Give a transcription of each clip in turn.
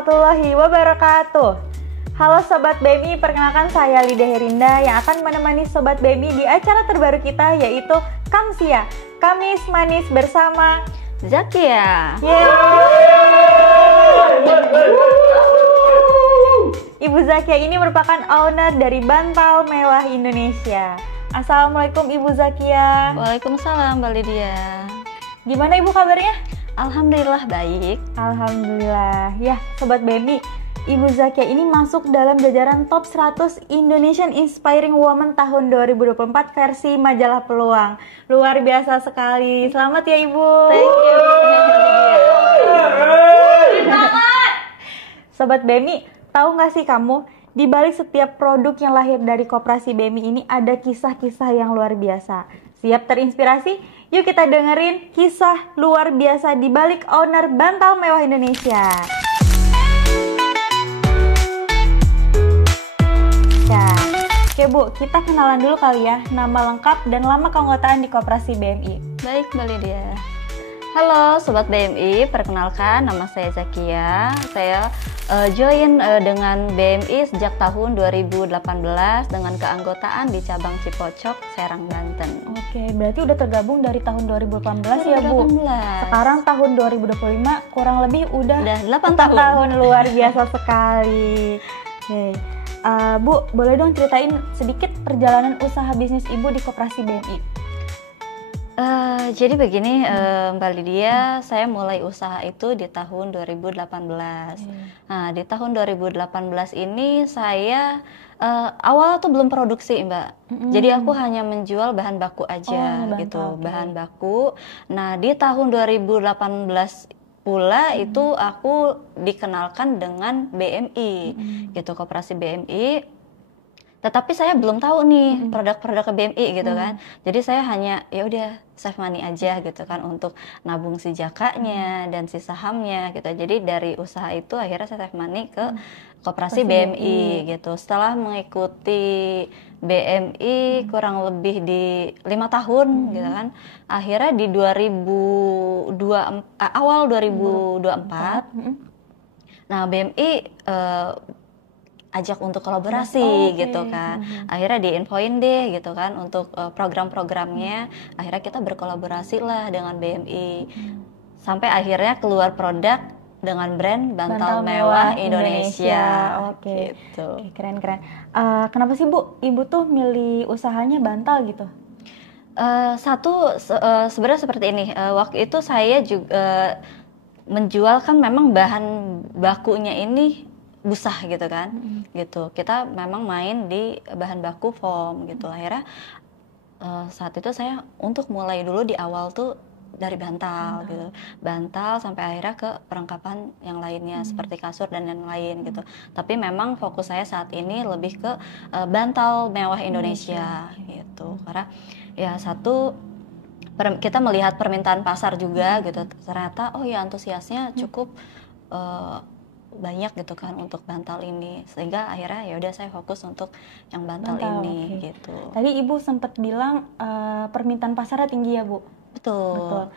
warahmatullahi wabarakatuh. Halo Sobat BMI, perkenalkan saya Lida Herinda yang akan menemani Sobat BMI di acara terbaru kita yaitu Kamsia, Kamis Manis bersama Zakia. Ibu Zakia ini merupakan owner dari Bantal Mewah Indonesia. Assalamualaikum Ibu Zakia. Waalaikumsalam Mbak Lydia. Gimana Ibu kabarnya? Alhamdulillah baik. Alhamdulillah. Ya, Sobat BMI, Ibu Zakia ini masuk dalam jajaran top 100 Indonesian Inspiring Woman tahun 2024 versi majalah Peluang. Luar biasa sekali. Selamat ya Ibu. Thank you. Sobat BMI, tahu nggak sih kamu, di balik setiap produk yang lahir dari Koperasi BMI ini ada kisah-kisah yang luar biasa. Siap terinspirasi? Yuk kita dengerin kisah luar biasa di balik owner Bantal Mewah Indonesia. Oke Bu, kita kenalan dulu kali ya, nama lengkap dan lama keanggotaan di Koperasi BMI. Baik Mbak Lydia. Halo Sobat BMI, perkenalkan nama saya Zakia. Saya join dengan BMI sejak tahun 2018 dengan keanggotaan di cabang Cipocok, Serang, Banten. Oke, berarti udah tergabung dari tahun 2018 ya Bu? 2018. Sekarang tahun 2025 kurang lebih udah 8 tahun. Luar biasa sekali. Oke. Bu, boleh dong ceritain sedikit perjalanan usaha bisnis Ibu di Koperasi BMI? Jadi begini Mbak Lydia, saya mulai usaha itu di tahun 2018. Nah, di tahun 2018 ini saya awal tuh belum produksi Mbak. Jadi aku hanya menjual bahan baku aja gitu, bahan baku. Nah, di tahun 2018 pula itu aku dikenalkan dengan BMI gitu, Koperasi BMI. Tetapi saya belum tahu nih produk-produk ke BMI gitu kan. Jadi saya hanya ya udah save money aja gitu kan untuk nabung si jakanya dan si sahamnya gitu. Jadi dari usaha itu akhirnya saya save money ke Koperasi BMI gitu. Setelah mengikuti BMI kurang lebih di 5 tahun gitu kan. Akhirnya di awal 2024 nah BMI ajak untuk kolaborasi gitu kan. Akhirnya diinfoin deh gitu kan untuk program-programnya. Akhirnya kita berkolaborasi lah dengan BMI. Sampai akhirnya keluar produk dengan brand Bantal Mewah Indonesia. Oke. Gitu. Oke, keren-keren. Kenapa sih Bu, Ibu tuh milih usahanya bantal gitu? Sebenarnya seperti ini. Waktu itu saya juga menjual kan memang bahan bakunya ini busah gitu kan, gitu. Kita memang main di bahan baku foam gitu. Akhirnya saat itu saya untuk mulai dulu di awal tuh dari bantal gitu, bantal sampai akhirnya ke perlengkapan yang lainnya seperti kasur dan yang lain gitu. Tapi memang fokus saya saat ini lebih ke Bantal Mewah Indonesia gitu, karena ya kita melihat permintaan pasar juga gitu. Ternyata oh ya antusiasnya cukup banyak gitu kan untuk bantal ini, sehingga akhirnya ya udah saya fokus untuk yang bantal ini gitu. Tadi Ibu sempat bilang permintaan pasarnya tinggi ya Bu? Betul.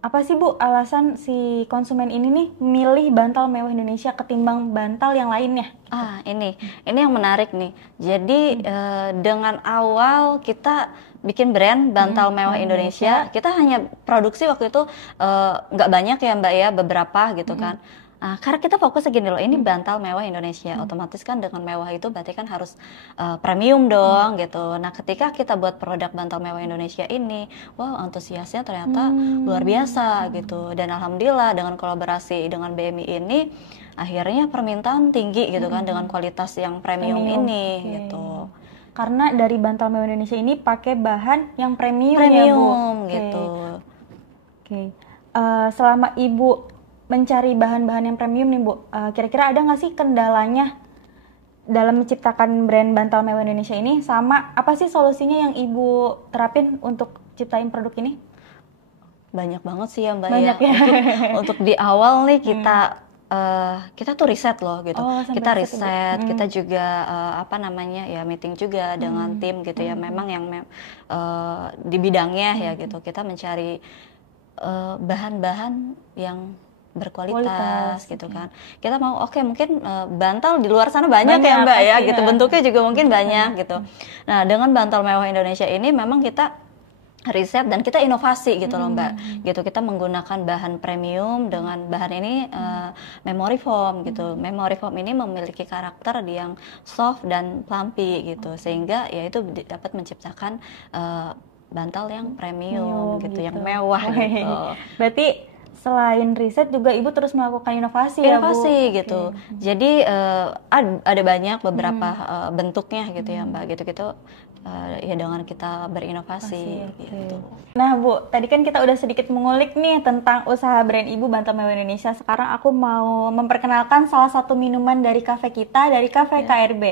Apa sih Bu alasan si konsumen ini nih milih Bantal Mewah Indonesia ketimbang bantal yang lainnya? Ini yang menarik nih. Jadi dengan awal kita bikin brand Bantal Mewah Indonesia, kita hanya produksi waktu itu nggak banyak ya Mbak ya, beberapa gitu kan. Karena kita fokus segini loh, ini Bantal Mewah Indonesia, otomatis kan dengan mewah itu berarti kan harus premium dong gitu. Nah ketika kita buat produk Bantal Mewah Indonesia ini, wow antusiasnya ternyata luar biasa gitu. Dan alhamdulillah dengan kolaborasi dengan BMI ini, akhirnya permintaan tinggi gitu kan dengan kualitas yang premium ini gitu. Karena dari Bantal Mewah Indonesia ini pakai bahan yang premium ya Bu? Gitu. Selama Ibu mencari bahan-bahan yang premium nih Bu, kira-kira ada nggak sih kendalanya dalam menciptakan brand Bantal Mewah Indonesia ini, sama apa sih solusinya yang Ibu terapin untuk ciptain produk ini? Banyak banget sih ya Mbak. Banyak ya. Untuk di awal nih kita tuh riset loh gitu. Kita riset, kita juga meeting juga dengan tim gitu ya. Memang yang di bidangnya ya gitu. Kita mencari bahan-bahan yang berkualitas gitu kan. Kita mau mungkin bantal di luar sana banyak ya Mbak ya gitu. Bentuknya juga mungkin banyak gitu. Nah, dengan bantal mewah Indonesia ini memang kita riset dan kita inovasi gitu loh Mbak. Gitu kita menggunakan bahan premium dengan bahan ini memory foam gitu. Memory foam ini memiliki karakter yang soft dan plumpy gitu. Sehingga ya itu dapat menciptakan bantal yang premium gitu, yang mewah gitu. Berarti selain riset juga Ibu terus melakukan inovasi ya Bu? Inovasi gitu. Jadi ada banyak beberapa bentuknya gitu ya Mbak gitu. Ya dengan kita berinovasi gitu. Nah Bu, tadi kan kita udah sedikit mengulik nih tentang usaha brand Ibu Bantal Mewah Indonesia. Sekarang aku mau memperkenalkan salah satu minuman dari kafe kita, dari kafe KRB.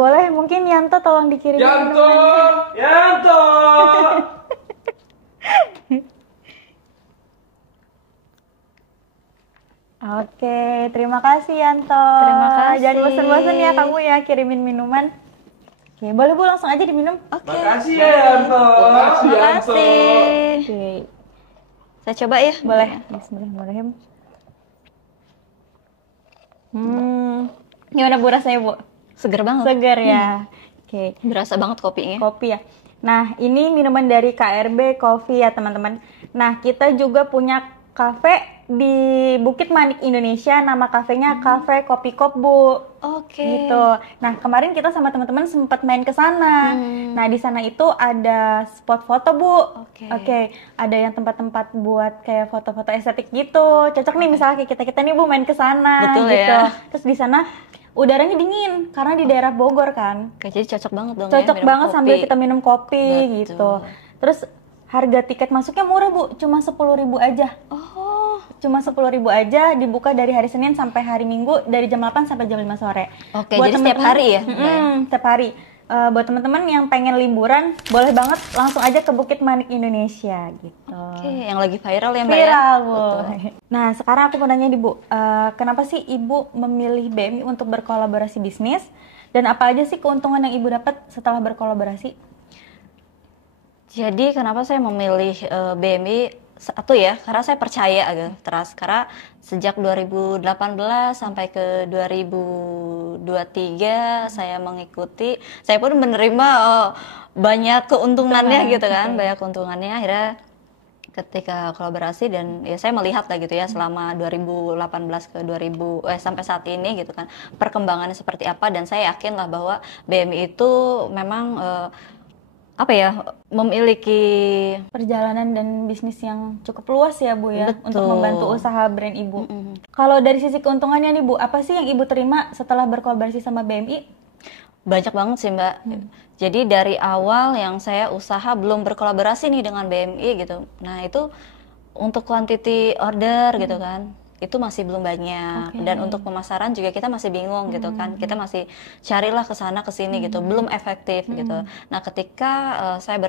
Boleh mungkin Yanto tolong dikirim. Yanto. Oke, terima kasih Yanto. Terima kasih. Jangan bosan-bosan ya kamu ya kirimin minuman. Oke, boleh Bu langsung aja diminum. Oke. Makasih ya Yanto. Makasih. Oke. Saya coba ya. Boleh. Bismillahirrahmanirrahim. Gimana Bu rasanya Bu? Seger banget. Segar ya. Oke. Berasa banget kopinya. Kopi ya. Nah, ini minuman dari KRB Coffee ya teman-teman. Nah, kita juga punya kafe di Bukit Manik Indonesia. Nama kafenya Cafe Kopi Kop Bu. Oke. Gitu. Nah, kemarin kita sama teman-teman sempat main ke sana. Nah, di sana itu ada spot foto Bu. Oke. Ada yang tempat-tempat buat kayak foto-foto estetik gitu. Cocok nih misalnya kayak kita nih Bu main ke sana. Betul gitu. ya. Terus di sana udaranya dingin karena di daerah Bogor kan. Oke, jadi cocok banget dong. Cocok ya, banget kopi. sambil kita minum kopi. Betul. Gitu. Terus harga tiket masuknya murah Bu, cuma 10.000 aja. Oh, Cuma 10.000 aja, dibuka dari hari Senin sampai hari Minggu dari jam 8 sampai jam 5 sore. Oke, jadi setiap hari ya? Setiap hari. Buat teman-teman yang pengen liburan, boleh banget langsung aja ke Bukit Manik Indonesia gitu. Oke, yang lagi viral ya Mbak Viral ya? Bu. Nah, sekarang aku mau nanya nih Bu, kenapa sih Ibu memilih BMI untuk berkolaborasi bisnis? Dan apa aja sih keuntungan yang Ibu dapat setelah berkolaborasi? Jadi kenapa saya memilih BMI? Satu ya, karena saya percaya gitu terus. Karena sejak 2018 sampai ke 2023 saya mengikuti, saya pun menerima banyak keuntungannya gitu kan, banyak keuntungannya. Akhirnya ketika kolaborasi dan ya saya melihat lah gitu ya selama 2018 ke 2000 sampai saat ini gitu kan perkembangannya seperti apa, dan saya yakin lah bahwa BMI itu memang memiliki perjalanan dan bisnis yang cukup luas ya Bu ya. Betul. Untuk membantu usaha brand Ibu. Kalau dari sisi keuntungannya nih Bu, apa sih yang Ibu terima setelah berkolaborasi sama BMI? Banyak banget sih Mbak. Jadi dari awal yang saya usaha belum berkolaborasi nih dengan BMI gitu. Nah itu untuk quantity order gitu kan, itu masih belum banyak. Dan untuk pemasaran juga kita masih bingung gitu kan. Kita masih carilah ke sana ke sini gitu, belum efektif gitu. Nah, ketika saya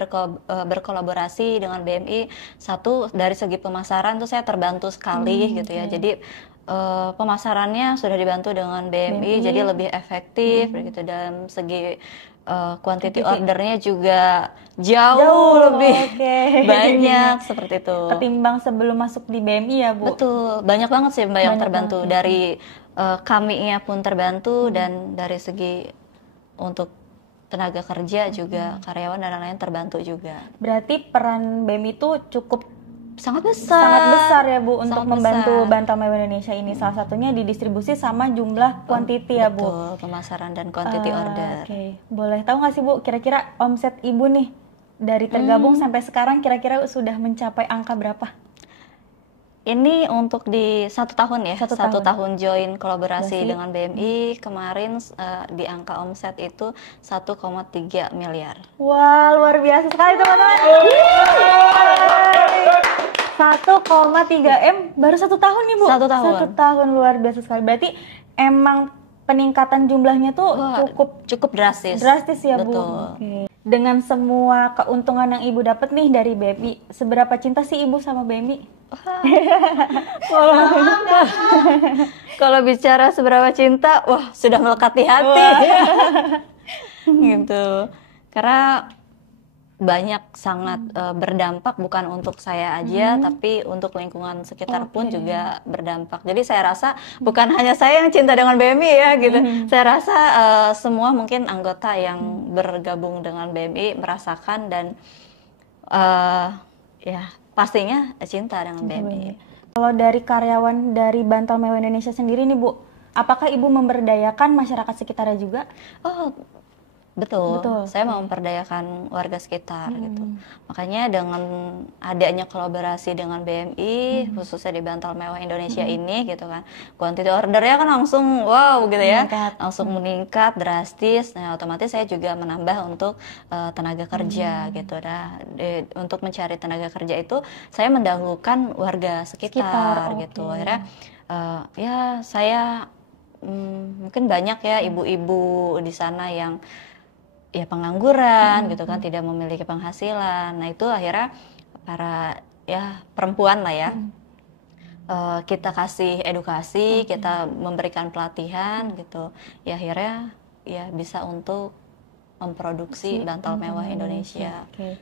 berkolaborasi dengan BMI, satu dari segi pemasaran tuh saya terbantu sekali gitu ya. Jadi pemasarannya sudah dibantu dengan BMI, jadi lebih efektif gitu, dan segi quantity ordernya juga jauh lebih banyak seperti itu. Ketimbang sebelum masuk di BMI ya Bu. Betul, banyak banget sih Mbak yang terbantu. Dari kaminya pun terbantu, dan dari segi untuk tenaga kerja juga, karyawan dan lain-lain terbantu juga. Berarti peran BMI itu cukup sangat besar. Sangat besar ya Bu untuk Sangat membantu besar. Bantal Mewah Indonesia ini. Salah satunya di distribusi sama jumlah kuantiti ya Bu. Betul, pemasaran dan quantity order. Oke. Boleh tahu nggak sih Bu, kira-kira omset Ibu nih dari tergabung sampai sekarang kira-kira sudah mencapai angka berapa? Ini untuk di 1 tahun ya, Satu satu tahun. tahun join kolaborasi dengan BMI. Kemarin di angka omset itu 1,3 miliar. Wah, luar biasa sekali teman-teman. 1,3 M baru 1 tahun nih Bu. 1 tahun. 1 tahun, luar biasa sekali. Berarti emang peningkatan jumlahnya tuh cukup drastis. Drastis ya Bu. Betul. Oke. Dengan semua keuntungan yang Ibu dapat nih dari BMI, seberapa cinta sih Ibu sama BMI? Kalau bicara seberapa cinta, wah sudah melekat di hati. Gitu. Karena banyak sangat berdampak, bukan untuk saya aja tapi untuk lingkungan sekitar pun juga berdampak. Jadi saya rasa bukan hanya saya yang cinta dengan BMI ya gitu. Saya rasa semua mungkin anggota yang bergabung dengan BMI merasakan dan ya pastinya cinta dengan BMI. Kalau dari karyawan dari Bantal Mewah Indonesia sendiri nih Bu, apakah Ibu memberdayakan masyarakat sekitarnya juga? Oh, betul. Saya mau memperdayakan warga sekitar gitu. Makanya dengan adanya kolaborasi dengan BMI, khususnya di Bantal Mewah Indonesia ini gitu kan, quantity ordernya kan langsung wow gitu ya, langsung meningkat drastis. Nah, otomatis saya juga menambah untuk tenaga kerja gitu. Nah, untuk mencari tenaga kerja itu saya mendahulukan warga sekitar gitu. Akhirnya ya saya mungkin banyak ya ibu-ibu di sana yang ya pengangguran gitu kan, tidak memiliki penghasilan. Nah itu akhirnya para ya perempuan lah ya, kita kasih edukasi, kita memberikan pelatihan gitu, ya akhirnya ya bisa untuk memproduksi bantal mewah Indonesia. Gitu.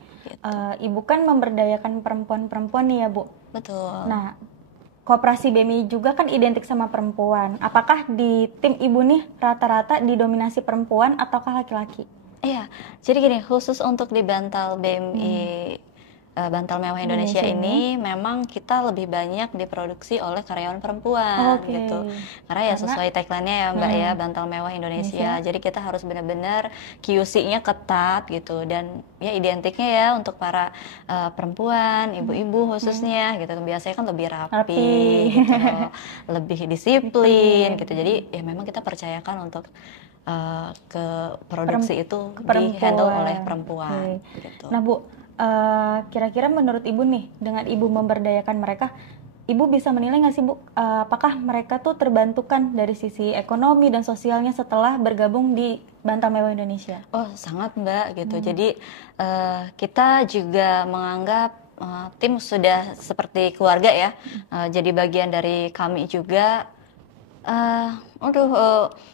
Ibu kan memberdayakan perempuan-perempuan nih ya Bu. Betul. Nah, koperasi BMI juga kan identik sama perempuan. Apakah di tim Ibu nih rata-rata didominasi perempuan ataukah laki-laki? Iya, jadi gini, khusus untuk di Bantal BMI Bantal Mewah Indonesia ini memang kita lebih banyak diproduksi oleh karyawan perempuan gitu. Karena ya sesuai tagline-nya ya Mbak ya, Bantal Mewah Indonesia. Jadi kita harus benar-benar QC-nya ketat gitu, dan ya identiknya ya untuk para perempuan, ibu-ibu khususnya gitu. Biasanya kan lebih rapi gitu loh, lebih disiplin gitu. Jadi ya memang kita percayakan untuk ke produksi itu di-handle oleh perempuan gitu. Nah Bu, kira-kira menurut Ibu nih, dengan Ibu memberdayakan mereka, Ibu bisa menilai nggak sih Bu, apakah mereka tuh terbantukan dari sisi ekonomi dan sosialnya setelah bergabung di Bantal Mewah Indonesia? Oh sangat Mbak gitu. Jadi kita juga menganggap tim sudah seperti keluarga ya, jadi bagian dari kami juga.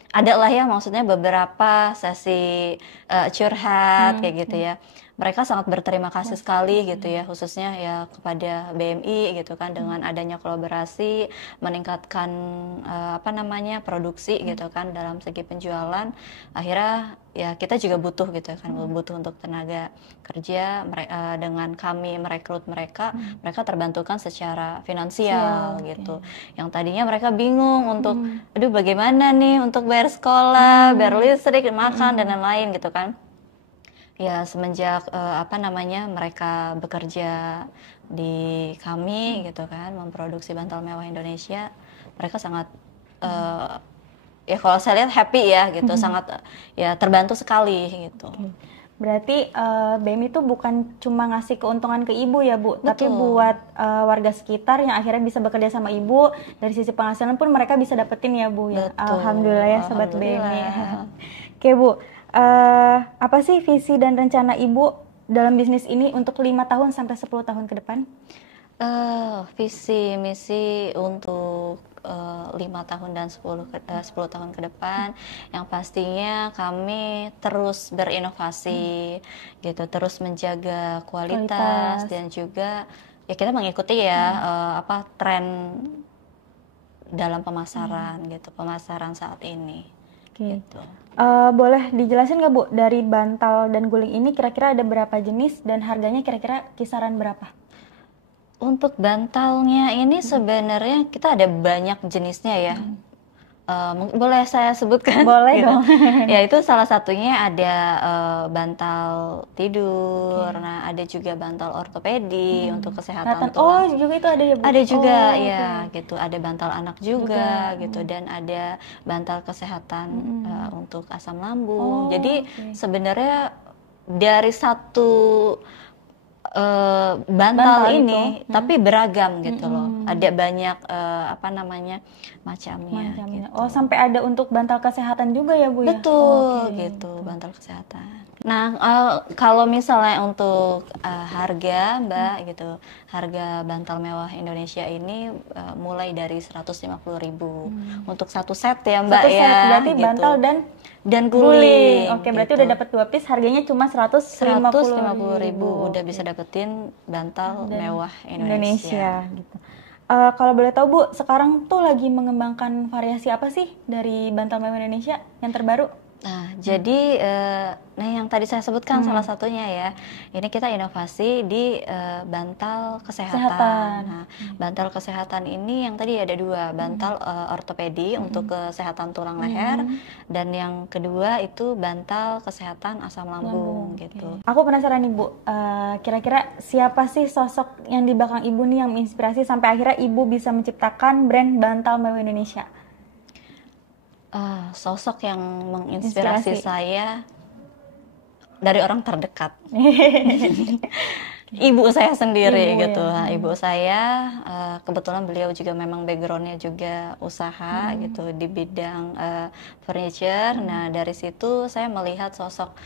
Ada lah ya, maksudnya beberapa sesi curhat kayak gitu ya. Mereka sangat berterima kasih sekali gitu ya, khususnya ya kepada BMI gitu kan, dengan adanya kolaborasi meningkatkan produksi gitu kan dalam segi penjualan. Akhirnya ya kita juga butuh gitu kan, butuh untuk tenaga kerja. Dengan kami merekrut mereka, mereka terbantukan secara finansial gitu. Yang tadinya mereka bingung untuk aduh bagaimana nih untuk bayar sekolah, bayar listrik, makan dan lain-lain gitu kan. Ya semenjak mereka bekerja di kami gitu kan, memproduksi Bantal Mewah Indonesia, mereka sangat ya kalau saya lihat happy ya gitu, sangat ya terbantu sekali gitu. Berarti BMI itu bukan cuma ngasih keuntungan ke Ibu ya Bu, tapi buat warga sekitar yang akhirnya bisa bekerja sama Ibu, dari sisi penghasilan pun mereka bisa dapetin ya Bu ya. Alhamdulillah ya Sobat BMI. Oke Bu, apa sih visi dan rencana Ibu dalam bisnis ini untuk 5 tahun sampai 10 tahun ke depan? Visi misi untuk 5 tahun dan 10 tahun ke depan, yang pastinya kami terus berinovasi gitu, terus menjaga kualitas dan juga ya kita mengikuti ya tren dalam pemasaran gitu, pemasaran saat ini. Gitu. Boleh dijelasin nggak Bu, dari bantal dan guling ini kira-kira ada berapa jenis dan harganya kira-kira kisaran berapa? Untuk bantalnya ini sebenarnya kita ada banyak jenisnya ya. Boleh saya sebutkan? Boleh dong. Ya itu salah satunya ada bantal tidur. Nah ada juga bantal ortopedi untuk kesehatan tulang. Oh juga itu ada ya Bu? Ada juga ya gitu. Ada bantal anak juga gitu, dan ada bantal kesehatan untuk asam lambung. Jadi sebenarnya dari satu bantal ini tapi beragam gitu loh, Ada banyak apa namanya macamnya. Macamnya. Gitu. Oh, sampai ada untuk bantal kesehatan juga ya Bu ya? Betul, gitu, bantal kesehatan. Nah, kalau misalnya untuk harga Mbak gitu, harga bantal mewah Indonesia ini mulai dari 150.000 untuk satu set ya Mbak Satu ya. set, berarti gitu. bantal dan guling. Oke, berarti gitu. udah dapat 2 piece, harganya cuma 150.000. Udah bisa dapetin bantal mewah Indonesia gitu. Kalau boleh tahu Bu, sekarang tuh lagi mengembangkan variasi apa sih dari bantal mewah Indonesia yang terbaru? Nah, jadi yang tadi saya sebutkan salah satunya ya, ini kita inovasi di bantal kesehatan. Nah, bantal kesehatan ini yang tadi ada 2, bantal ortopedi untuk kesehatan tulang leher, dan yang kedua itu bantal kesehatan asam lambung gitu. Aku penasaran nih Bu, kira-kira siapa sih sosok yang di belakang Ibu nih yang menginspirasi sampai akhirnya Ibu bisa menciptakan brand bantal mewah Indonesia? Sosok yang menginspirasi saya dari orang terdekat. Ibu saya sendiri gitu. Nah, ibu saya kebetulan beliau juga memang backgroundnya juga usaha gitu di bidang furniture. Nah, dari situ saya melihat sosok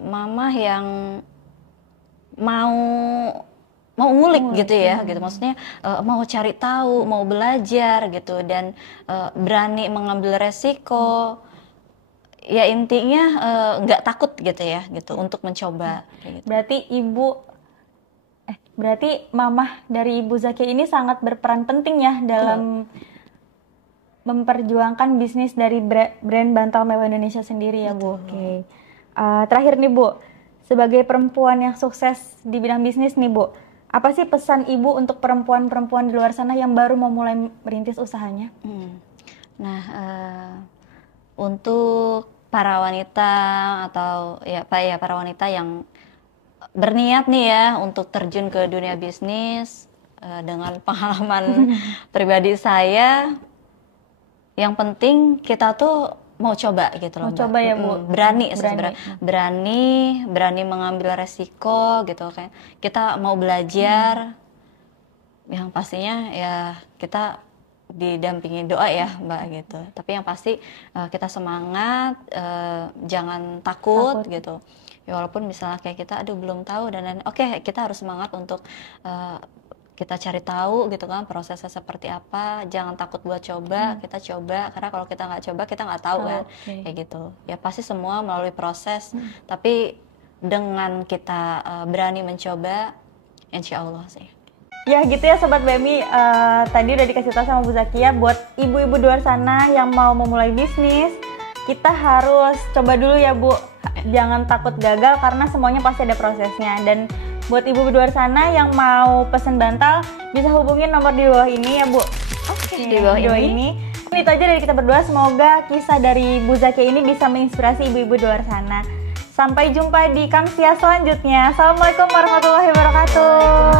mama yang mau ngulik gitu ya, gitu. Maksudnya mau cari tahu, mau belajar gitu, dan berani mengambil resiko. Ya intinya nggak takut gitu ya, gitu untuk mencoba. Kayak gitu. Berarti mamah dari Ibu Zakia ini sangat berperan penting ya dalam memperjuangkan bisnis dari brand bantal mewah Indonesia sendiri ya Bu. Oke. Terakhir nih Bu, sebagai perempuan yang sukses di bidang bisnis nih Bu, apa sih pesan Ibu untuk perempuan-perempuan di luar sana yang baru mau mulai merintis usahanya? Nah, untuk para wanita atau para wanita yang berniat nih ya untuk terjun ke dunia bisnis, dengan pengalaman pribadi saya, yang penting kita tuh mau coba gitu loh. Mau coba ya Bu. Berani mengambil resiko gitu kan. Kita mau belajar, yang pastinya ya kita didampingi doa ya Mbak gitu. Tapi yang pasti kita semangat, jangan takut gitu. Ya walaupun misalnya kayak kita belum tahu dan lain-lain. Oke, kita harus semangat untuk kita cari tahu gitu kan prosesnya seperti apa. Jangan takut buat coba, kita coba, karena kalau kita nggak coba kita nggak tahu kan. Kayak gitu. Ya pasti semua melalui proses, tapi dengan kita berani mencoba, insya Allah sih. Ya gitu ya Sobat BMI, tadi udah dikasih tahu sama Bu Zakia buat ibu-ibu di luar sana yang mau memulai bisnis, kita harus coba dulu ya Bu. Jangan takut gagal karena semuanya pasti ada prosesnya. Dan buat ibu di luar sana yang mau pesen bantal, bisa hubungin nomor di bawah ini ya Bu. Oke, di bawah ini. Itu aja dari kita berdua, semoga kisah dari Bu Zakia ini bisa menginspirasi ibu-ibu di luar sana. Sampai jumpa di Kamsia selanjutnya. Assalamualaikum warahmatullahi wabarakatuh.